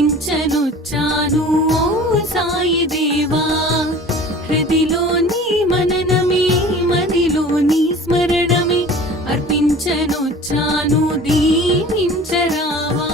అర్పించనొచ్చాను ఓ సాయి దేవా. హృదిలోని మననమే మదిలోని స్మరణమే అర్పించనొచ్చాను దీవించరావా.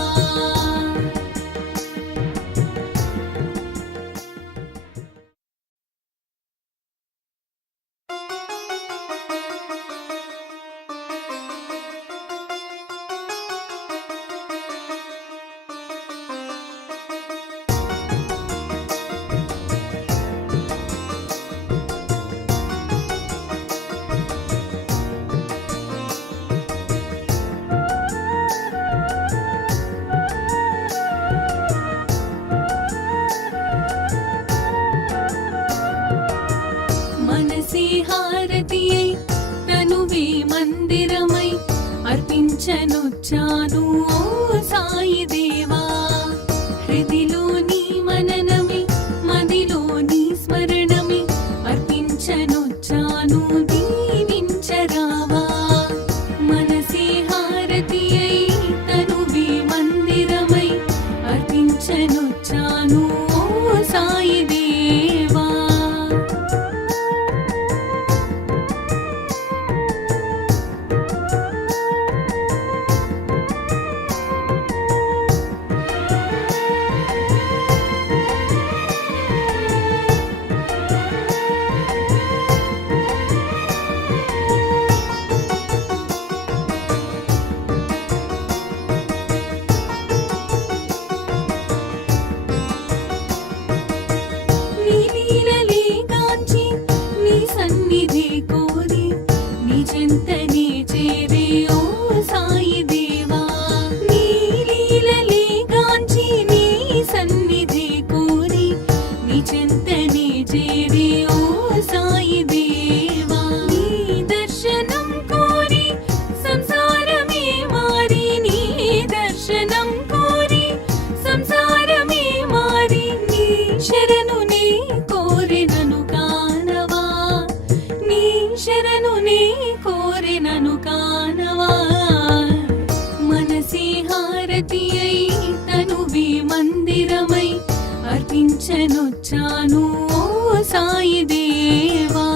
మనసే హారతియై తనువే మందిరమై అర్పించనొచ్చాను ఓ సాయి దేవా. హృదిలోని మననమే మదిలోని స్మరణమే అర్పించనొచ్చాను దీవించరావా. మనసే హారతియై తనువే మందిరమై అర్పించనొచ్చాను ఓ సాయి దేవా. నీ లీలలే గాంచి నీ సన్నిధి కోరి నీ చెంతనే చేరే ఓ సాయి దేవా. నీ లీలలే గాంచి నీ సన్నిధి కోరి నీ చెంతనే చేరే ఓ సాయి దేవా. నీ దర్శనం కోరి సంసారమే మారి నీ దర్శనం కోరి సంసారమే మారి నీ శరణు నీ కోరినను కానవా. నీ శరణు నీ కోరినను కానవా. మనసే హారతియై తనువే మందిరమై అర్పించనొచ్చాను ఓ సాయి దేవా.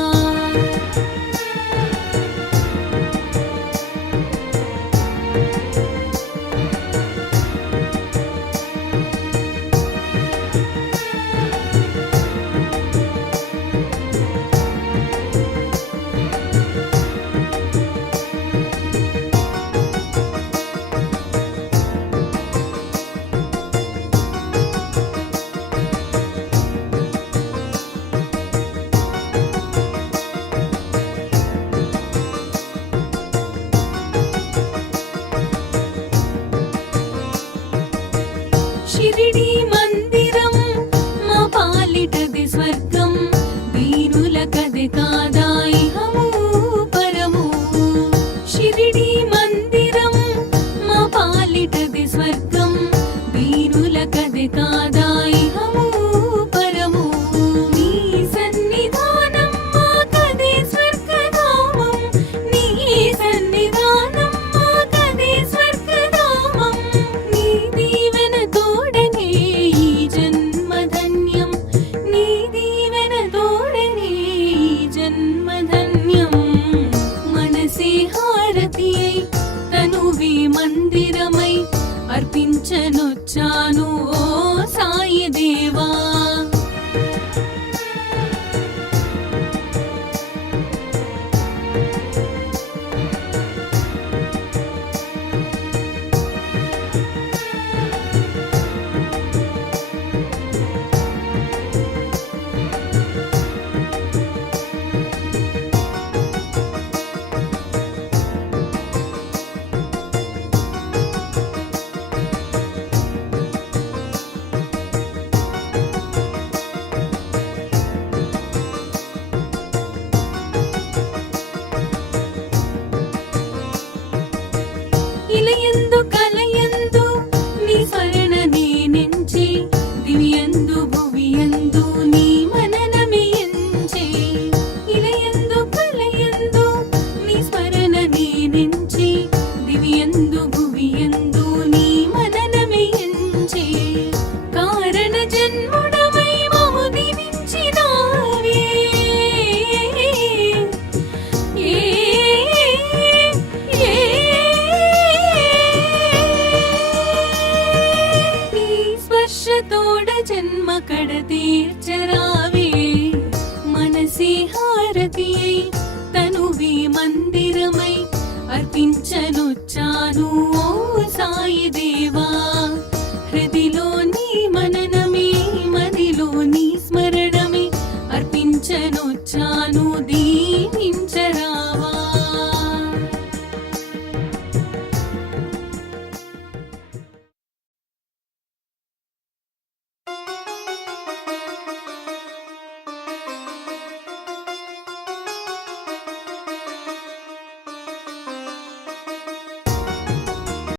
స్పర్శతోడ జన్మ కడ తీర్చరావే మనసే హారతియై తనువే మందిరమై అర్పించనొచ్చాను ఓ సాయి దేవా